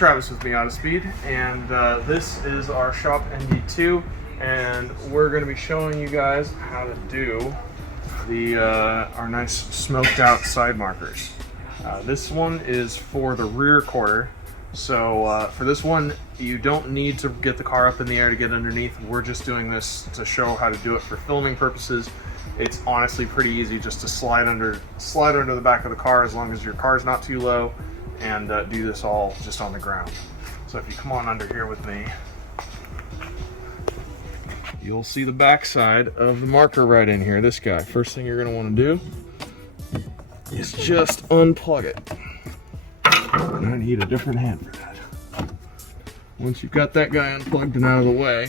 Travis with Miata Speed, and this is our shop ND2, and we're going to be showing you guys how to do the our nice smoked out side markers. This one is for the rear quarter, so for this one you don't need to get the car up in the air to get underneath. We're just doing this to show how to do it for filming purposes. It's honestly pretty easy just to slide under the back of the car as long as your car's not too low, and do this all just on the ground. So if you come on under here with me, you'll see the back side of the marker right in here. This guy. First thing you're going to want to do is just unplug it. And I need a different hand for that. Once you've got that guy unplugged and out of the way,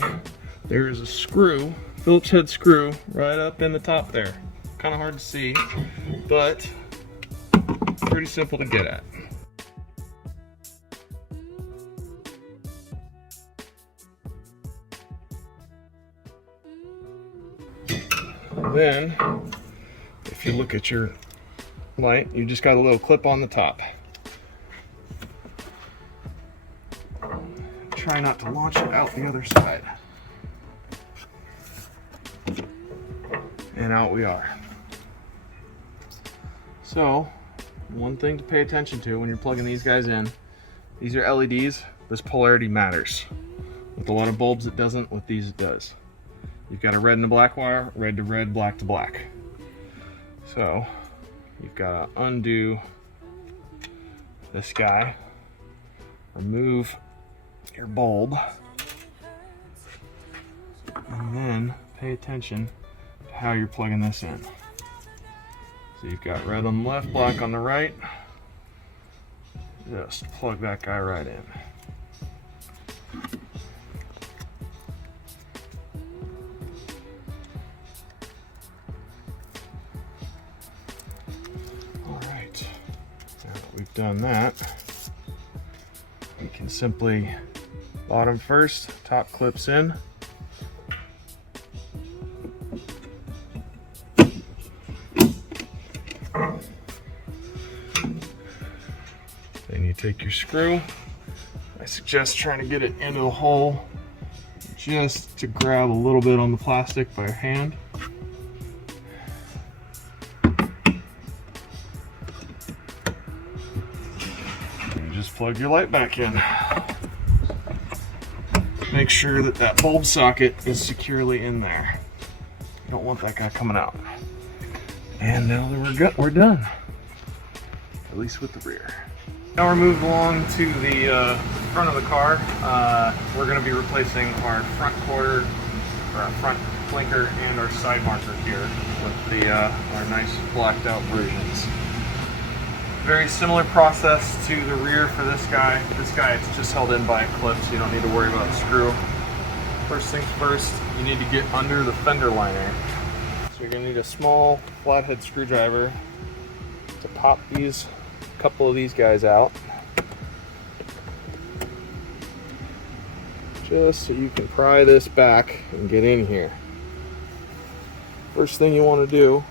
there is a screw, Phillips head screw, right up in the top there. Kind of hard to see, but pretty simple to get at. Then, if you look at your light, you just got a little clip on the top. Try not to launch it out the other side. And out we are. So, one thing to pay attention to when you're plugging these guys in, these are LEDs, this polarity matters. With a lot of bulbs it doesn't, with these it does. You've got a red and a black wire, red to red, black to black. So you've got to undo this guy, remove your bulb, and then pay attention to how you're plugging this in. So you've got red on the left, black on the right. Just plug that guy right in. We've done that, we can simply bottom first, top clips in. Then you take your screw. I suggest trying to get it into the hole just to grab a little bit on the plastic by hand. Just plug your light back in. Make sure that that bulb socket is securely in there. You don't want that guy coming out. And now that we're done. At least with the rear. Now we're moved along to the front of the car. We're going to be replacing our front quarter, or our front blinker, and our side marker here with our nice blacked out versions. Very similar process to the rear for this guy. This guy, it's just held in by a clip, so you don't need to worry about the screw. First things first, you need to get under the fender liner. So you're gonna need a small flathead screwdriver to pop a couple of these guys out. Just so you can pry this back and get in here. First thing you wanna do,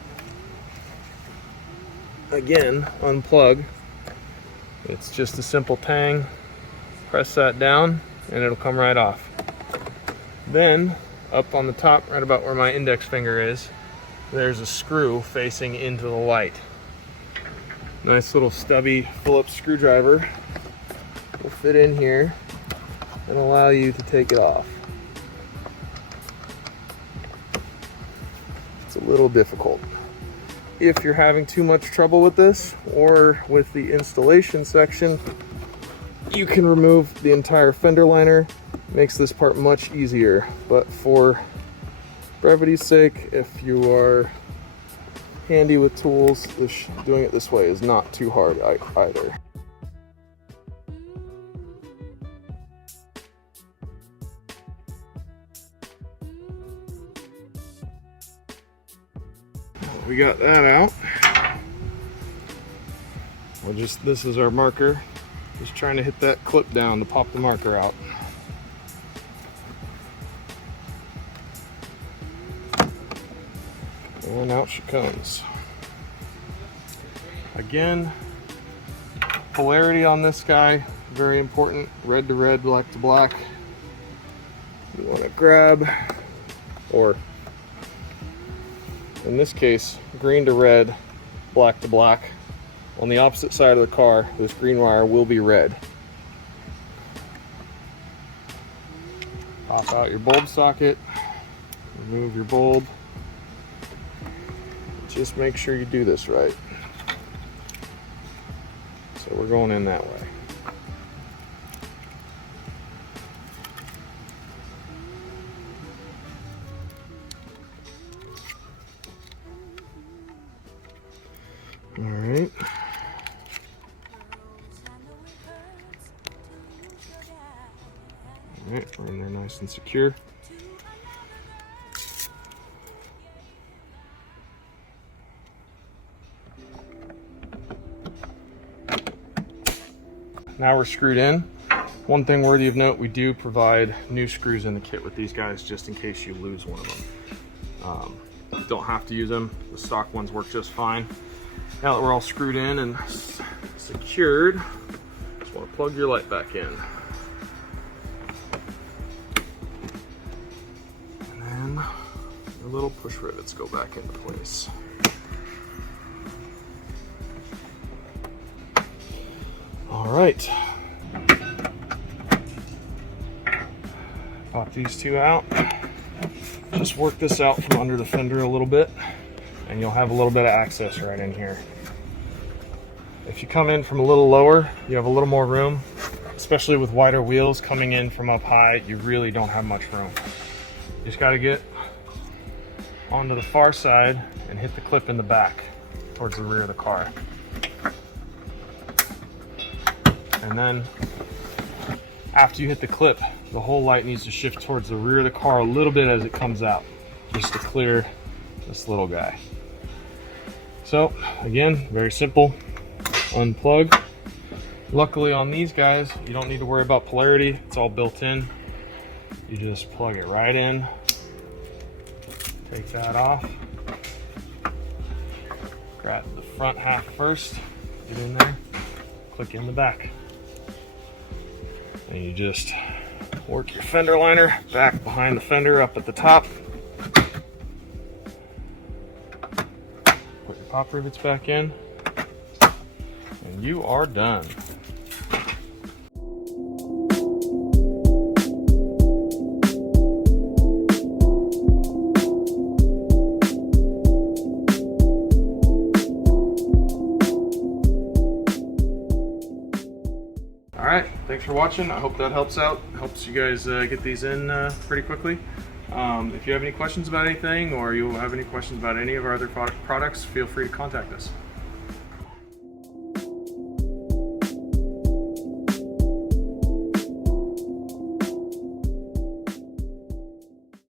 again, unplug. It's just a simple tang. Press that down and it'll come right off. Then up on the top, right about where my index finger is, there's a screw facing into the light. Nice little stubby Phillips screwdriver will fit in here and allow you to take it off. It's a little difficult. If you're having too much trouble with this, or with the installation section, you can remove the entire fender liner. Makes this part much easier. But for brevity's sake, if you are handy with tools, doing it this way is not too hard either. We got that out. This is our marker. Just trying to hit that clip down to pop the marker out. And out she comes. Again, polarity on this guy very important, red to red, black to black. You want to grab, or in this case, green to red, black to black. On the opposite side of the car, this green wire will be red. Pop out your bulb socket, remove your bulb. Just make sure you do this right. So we're going in that way. All right. All right, we're in there nice and secure. Now we're screwed in. One thing worthy of note, we do provide new screws in the kit with these guys just in case you lose one of them. You don't have to use them. The stock ones work just fine. Now that we're all screwed in and secured, just want to plug your light back in. And then your little push rivets go back into place. All right. Pop these two out. Just work this out from under the fender a little bit, and you'll have a little bit of access right in here. If you come in from a little lower, you have a little more room, especially with wider wheels coming in from up high, you really don't have much room. You just got to get onto the far side and hit the clip in the back towards the rear of the car. And then after you hit the clip, the whole light needs to shift towards the rear of the car a little bit as it comes out, just to clear this little guy. So again, very simple. Unplug. Luckily on these guys, you don't need to worry about polarity. It's all built in. You just plug it right in. Take that off. Grab the front half first. Get in there. Click in the back. And you just work your fender liner back behind the fender up at the top. Put your pop rivets back in. And you are done. Alright, thanks for watching. I hope that helps out. Helps you guys get these in pretty quickly. If you have any questions about anything, or you have any questions about any of our other products, feel free to contact us.